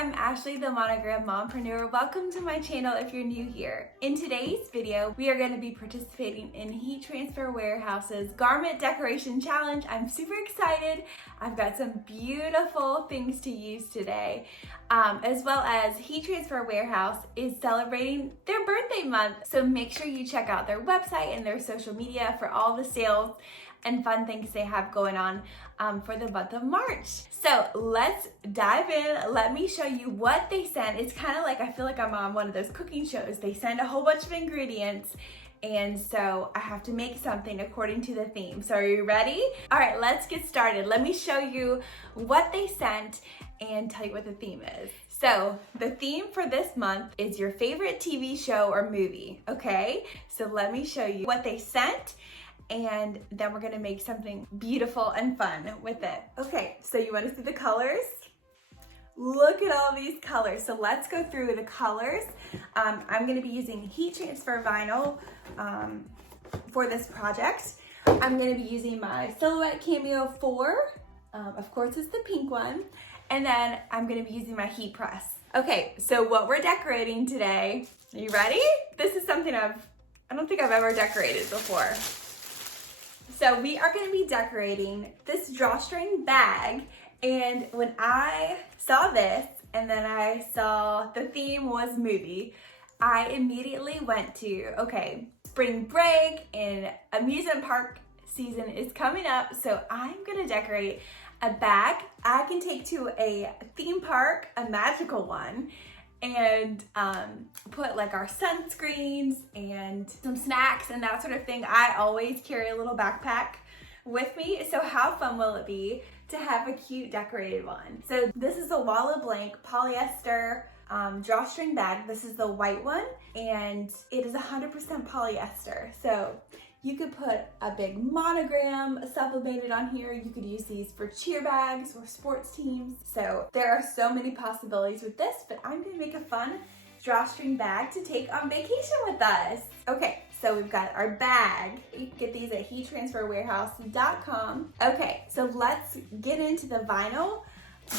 I'm Ashley, the Monogram Mompreneur. Welcome to my channel if you're new here. In today's video, we are going to be participating in Heat Transfer Warehouse's Garment Decoration Challenge. I'm super excited. I've got some beautiful things to use today, as well as Heat Transfer Warehouse is celebrating their birthday month. So make sure you check out their website and their social media for all the sales and fun things they have going on for the month of March. So let's dive in. Let me show you what they sent. It's kind of like, I feel like I'm on one of those cooking shows. They send a whole bunch of ingredients, and so I have to make something according to the theme. So are you ready? All right, let's get started. Let me show you what they sent and tell you what the theme is. So the theme for this month is your favorite TV show or movie, okay? So let me show you what they sent, and then we're gonna make something beautiful and fun with it. Okay, so you wanna see the colors? Look at all these colors. So let's go through the colors. I'm gonna be using heat transfer vinyl for this project. I'm gonna be using my Silhouette Cameo 4. Of course, it's the pink one. And then I'm gonna be using my heat press. Okay, so what we're decorating today, are you ready? This is something I don't think I've ever decorated before. So we are going to be decorating this drawstring bag, and when I saw this and then I saw the theme was movie, I immediately went to, okay, spring break and amusement park season is coming up, so I'm going to decorate a bag I can take to a theme park, a magical one, and put like our sunscreens and some snacks and that sort of thing. I always carry a little backpack with me, so how fun will it be to have a cute decorated one? So this is a Walla Blank polyester drawstring bag. This is the white one, and it is 100% polyester. So you could put a big monogram sublimated on here. You could use these for cheer bags or sports teams. So there are so many possibilities with this, but I'm gonna make a fun drawstring bag to take on vacation with us. Okay, so we've got our bag. You can get these at heattransferwarehouse.com. Okay, so let's get into the vinyl.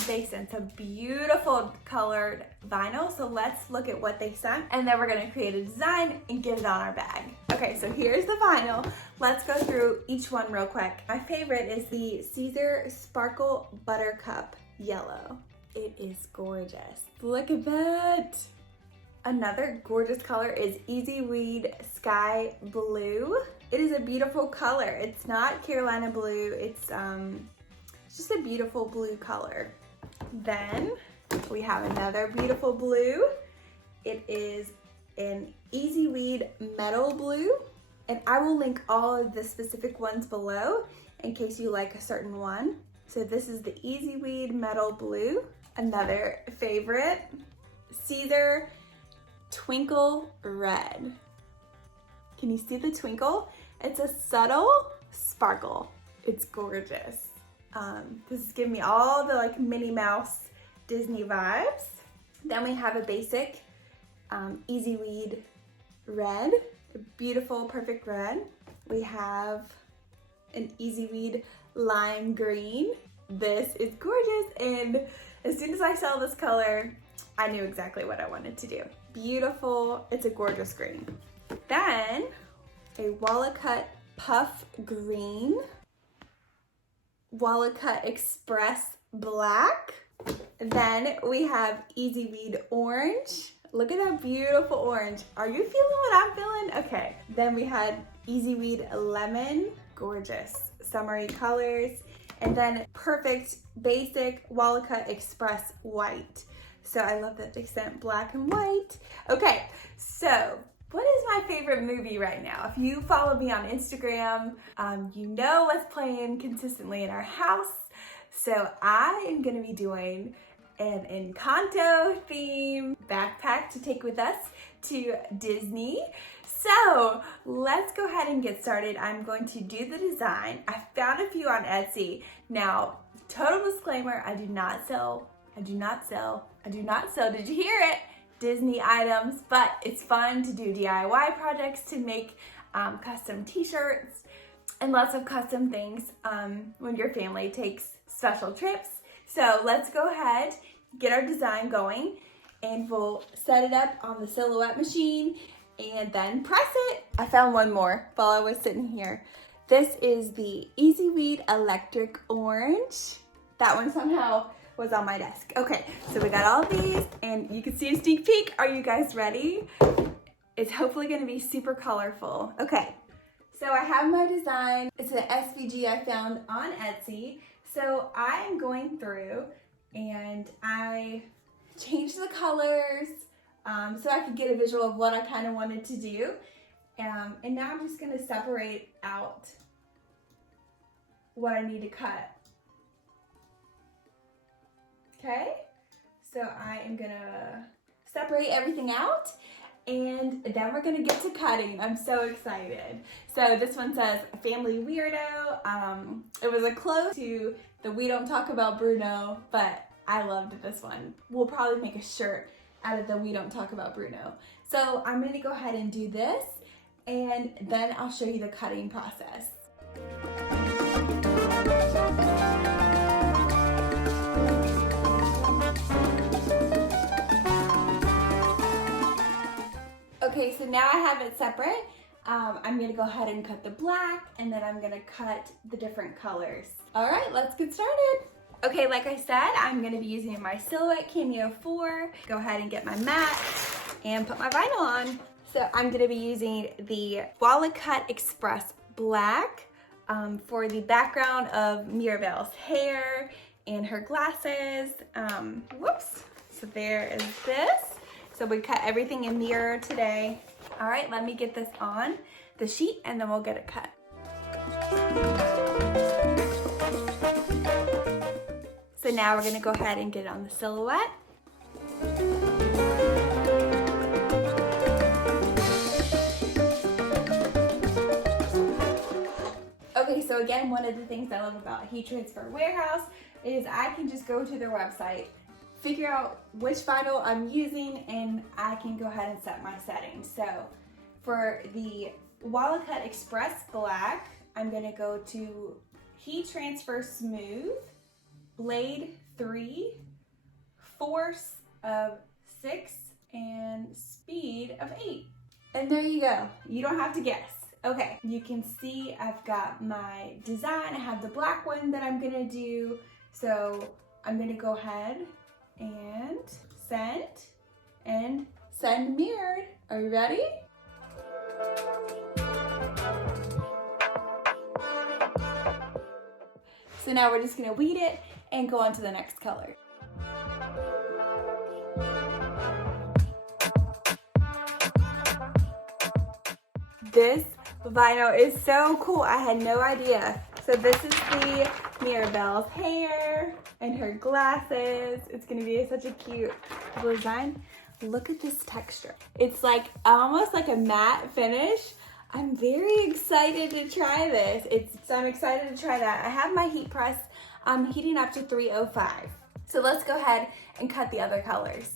They sent some beautiful colored vinyl, so let's look at what they sent, and then we're gonna create a design and get it on our bag. Okay, so here's the vinyl. Let's go through each one real quick. My favorite is the Siser Sparkle Buttercup Yellow. It is gorgeous. Look at that. Another gorgeous color is Easyweed Sky Blue. It is a beautiful color. It's not Carolina blue, it's just a beautiful blue color. Then we have another beautiful blue. It is an Easyweed Metal Blue, and I will link all of the specific ones below in case you like a certain one. So this is the Easyweed Metal Blue. Another favorite, Siser Twinkle Red. Can you see the twinkle? It's a subtle sparkle. It's gorgeous. This is giving me all the like Minnie Mouse Disney vibes. Then we have a basic Easyweed Red, a beautiful, perfect red. We have an Easyweed Lime Green. This is gorgeous, and as soon as I saw this color, I knew exactly what I wanted to do. Beautiful, it's a gorgeous green. Then a Walla Cut Puff Green, Walla Cut Express Black. Then we have Easyweed Orange. Look at that beautiful orange. Are you feeling what I'm feeling? Okay. Then we had Easyweed Lemon. Gorgeous summery colors. And then perfect basic Walla Cut Express White. So I love that they sent black and white. Okay, so what is my favorite movie right now? If you follow me on Instagram, you know what's playing consistently in our house. So I am gonna be doing an Encanto theme backpack to take with us to Disney. So let's go ahead and get started. I'm going to do the design. I found a few on Etsy. Now, total disclaimer, I do not sell, did you hear it? Disney items, but it's fun to do DIY projects, to make custom t-shirts and lots of custom things when your family takes special trips. So let's go ahead get our design going, and we'll set it up on the silhouette machine and then press it. I found one more while I was sitting here. This is the Easyweed Electric Orange. That one somehow was on my desk. Okay, so we got all these, and you can see a sneak peek. Are you guys ready? It's hopefully gonna be super colorful. Okay, so I have my design. It's an SVG I found on Etsy. So I am going through and I changed the colors so I could get a visual of what I kind of wanted to do. And now I'm just gonna separate out what I need to cut. Okay, so I am gonna separate everything out, and then we're gonna get to cutting. I'm so excited. So this one says Family Weirdo. It was a close to the We Don't Talk About Bruno, but I loved this one. We'll probably make a shirt out of the We Don't Talk About Bruno. So I'm gonna go ahead and do this, and then I'll show you the cutting process. Okay, so now I have it separate. I'm gonna go ahead and cut the black, and then I'm gonna cut the different colors. All right, let's get started. Okay, like I said, I'm gonna be using my Silhouette Cameo 4. Go ahead and get my mat and put my vinyl on. So I'm gonna be using the Wallet Cut Express Black for the background of Mirabelle's hair and her glasses. Whoops, so there is this. So we cut everything in mirror today. All right, let me get this on the sheet and then we'll get it cut. So now we're gonna go ahead and get it on the silhouette. Okay, so again, one of the things I love about Heat Transfer Warehouse is I can just go to their website, figure out which vinyl I'm using, and I can go ahead and set my settings. So for the Wallet Cut Express Black, I'm gonna go to Heat Transfer Smooth, Blade 3, Force of 6, and Speed of 8. And there you go. You don't have to guess. Okay, you can see I've got my design. I have the black one that I'm gonna do. So I'm gonna go ahead and send mirrored. Are you ready? So now we're just gonna weed it and go on to the next color. This vinyl is so cool. I had no idea. So this is the Mirabelle's hair and her glasses. It's gonna be such a cute design. Look at this texture. It's like almost like a matte finish. I'm very excited to try this. So I'm excited to try that. I have my heat press. I'm heating up to 305. So let's go ahead and cut the other colors.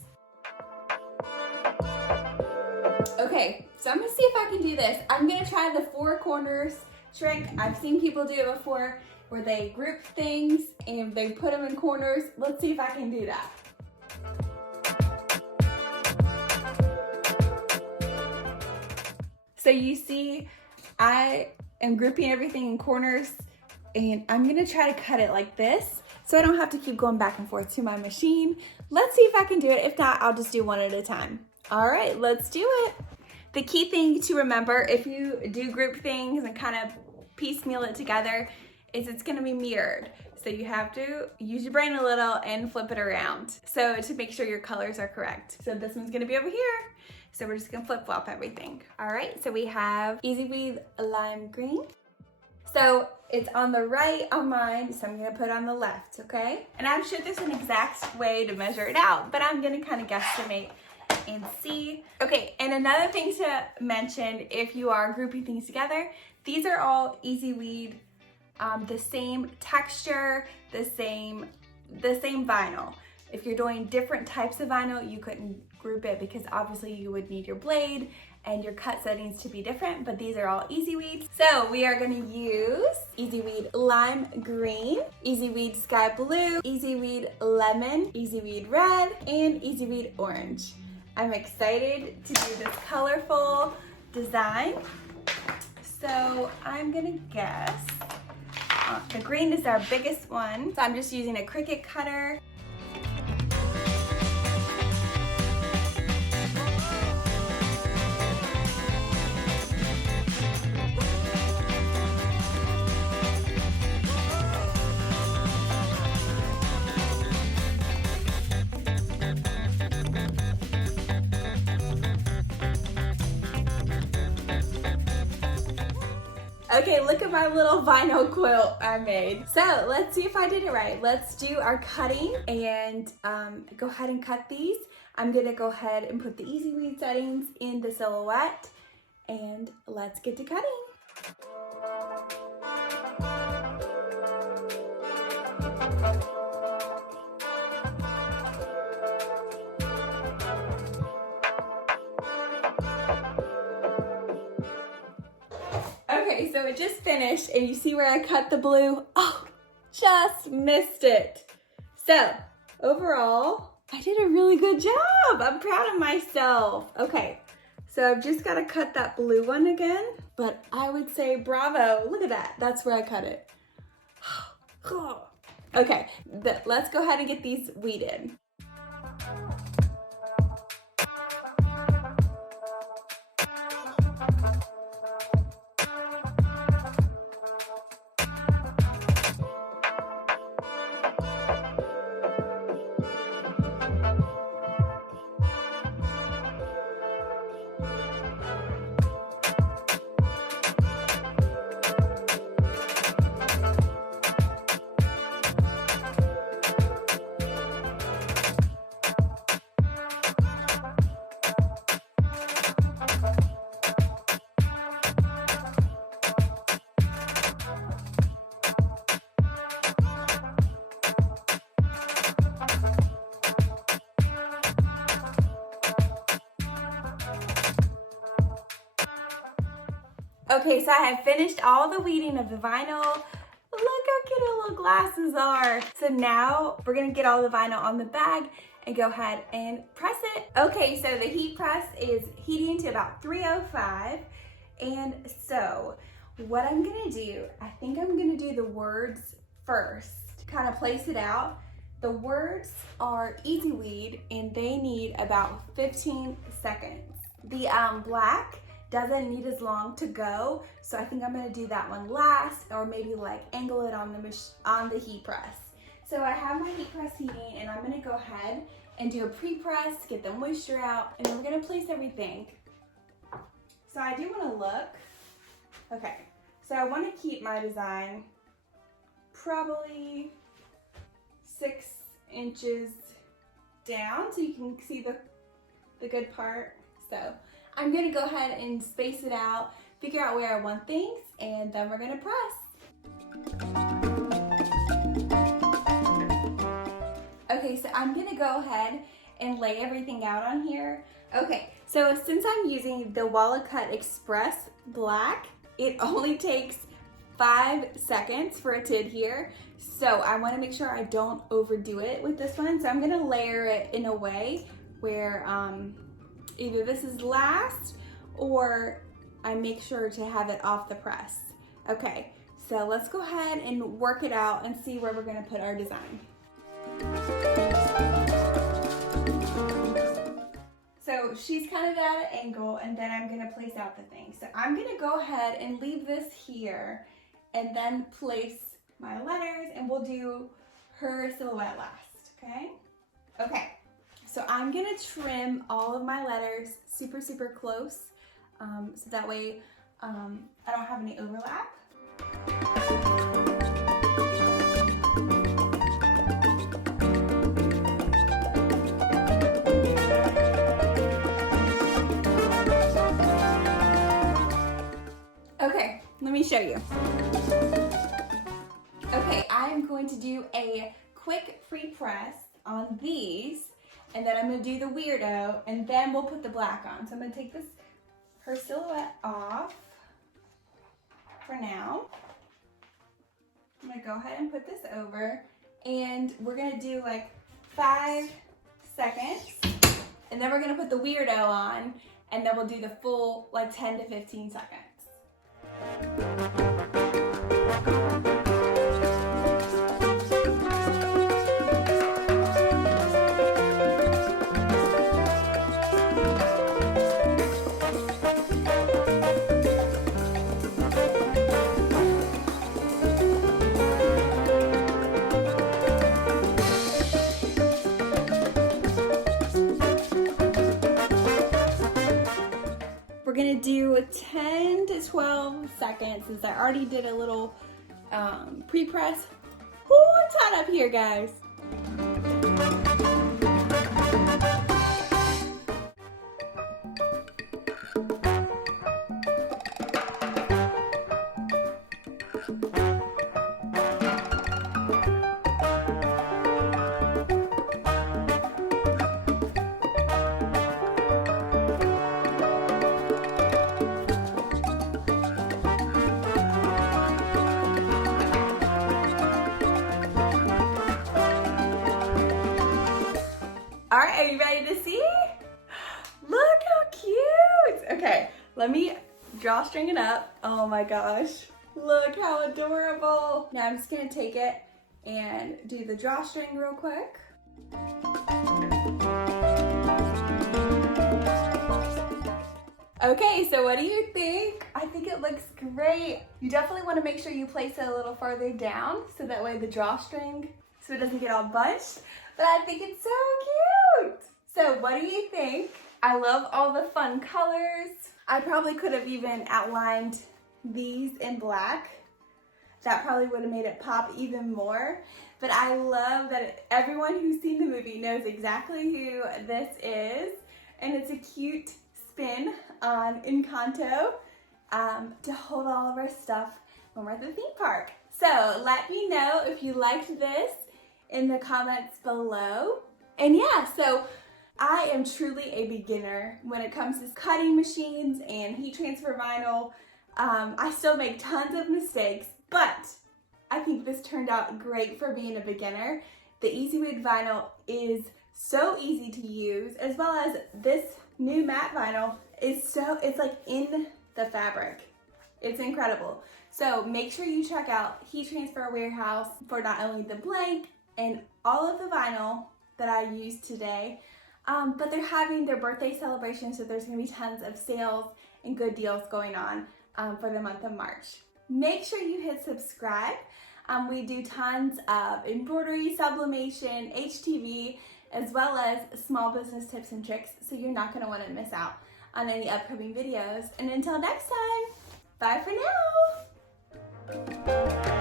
Okay, so I'm gonna see if I can do this. I'm gonna try the 4 corners trick. I've seen people do it before where they group things and they put them in corners. Let's see if I can do that. So you see, I am grouping everything in corners, and I'm gonna try to cut it like this so I don't have to keep going back and forth to my machine. Let's see if I can do it. If not, I'll just do one at a time. All right, let's do it. The key thing to remember if you do group things and kind of piecemeal it together is it's gonna be mirrored. So you have to use your brain a little and flip it around. So to make sure your colors are correct. So this one's gonna be over here. So we're just gonna flip flop everything. All right, so we have Easyweed Lime Green. So it's on the right on mine, so I'm gonna put it on the left, okay? And I'm sure there's an exact way to measure it out, but I'm gonna kind of guesstimate and see. Okay, and another thing to mention, if you are grouping things together, these are all Easyweed, the same texture, the same vinyl. If you're doing different types of vinyl, you couldn't group it because obviously you would need your blade and your cut settings to be different, but these are all Easyweeds. So we are gonna use Easyweed Lime Green, Easyweed Sky Blue, Easyweed Lemon, Easyweed Red, and Easyweed Orange. I'm excited to do this colorful design. So I'm gonna guess, the green is our biggest one. So I'm just using a Cricut cutter. Okay, look at my little vinyl quilt I made. So let's see if I did it right. Let's do our cutting and go ahead and cut these. I'm gonna go ahead and put the Easyweed settings in the silhouette and let's get to cutting. Okay, so it just finished and you see where I cut the blue? Oh, just missed it. So overall, I did a really good job. I'm proud of myself. Okay, so I've just got to cut that blue one again, but I would say bravo. Look at that. That's where I cut it. Okay, let's go ahead and get these weeded. Okay, so I have finished all the weeding of the vinyl. Look how cute our little glasses are. So now we're gonna get all the vinyl on the bag and go ahead and press it. Okay, so the heat press is heating to about 305. And so what I'm gonna do, I think I'm gonna do the words first, kind of place it out. The words are Easyweed and they need about 15 seconds. The black doesn't need as long to go, so I think I'm gonna do that one last, or maybe like angle it on the heat press. So I have my heat press heating and I'm gonna go ahead and do a pre-press, get the moisture out, and then we're gonna place everything. So I do wanna look, okay, so I wanna keep my design probably 6 inches down so you can see the good part. So I'm gonna go ahead and space it out, figure out where I want things, and then we're gonna press. Okay, so I'm gonna go ahead and lay everything out on here. Okay, so since I'm using the Cut Express Black, it only takes 5 seconds for it to adhere. So I wanna make sure I don't overdo it with this one. So I'm gonna layer it in a way where either this is last or I make sure to have it off the press. Okay, so let's go ahead and work it out and see where we're gonna put our design. So she's kind of at an angle and then I'm gonna place out the thing. So I'm gonna go ahead and leave this here and then place my letters and we'll do her silhouette last, okay? Okay. So I'm gonna trim all of my letters super, super close, so that way I don't have any overlap. Okay, let me show you. Okay, I'm going to do a quick free press on these. And then I'm gonna do the weirdo, and then we'll put the black on. So I'm gonna take this her silhouette off for now. I'm gonna go ahead and put this over, and we're gonna do like 5 seconds, and then we're gonna put the weirdo on, and then we'll do the full like 10 to 15 seconds. We're gonna do 10 to 12 seconds since I already did a little pre-press. Ooh, it's hot up here, guys. All right, are you ready to see? Look how cute. Okay, let me drawstring it up. Oh my gosh, look how adorable. Now I'm just gonna take it and do the drawstring real quick. Okay, so what do you think? I think it looks great. You definitely want to make sure you place it a little farther down so that way the drawstring, so it doesn't get all bunched. But I think it's so cute. So what do you think? I love all the fun colors. I probably could have even outlined these in black. That probably would have made it pop even more. But I love that everyone who's seen the movie knows exactly who this is. And it's a cute spin on Encanto to hold all of our stuff when we're at the theme park. So let me know if you liked this in the comments below. And yeah, so I am truly a beginner when it comes to cutting machines and heat transfer vinyl. I still make tons of mistakes, but I think this turned out great for being a beginner. The Easyweed vinyl is so easy to use, as well as this new matte vinyl is it's like in the fabric. It's incredible. So make sure you check out Heat Transfer Warehouse for not only the blank and all of the vinyl that I used today, but they're having their birthday celebration, so there's gonna be tons of sales and good deals going on for the month of March. Make sure you hit subscribe. We do tons of embroidery, sublimation, HTV, as well as small business tips and tricks, so you're not gonna wanna miss out on any upcoming videos. And until next time, bye for now.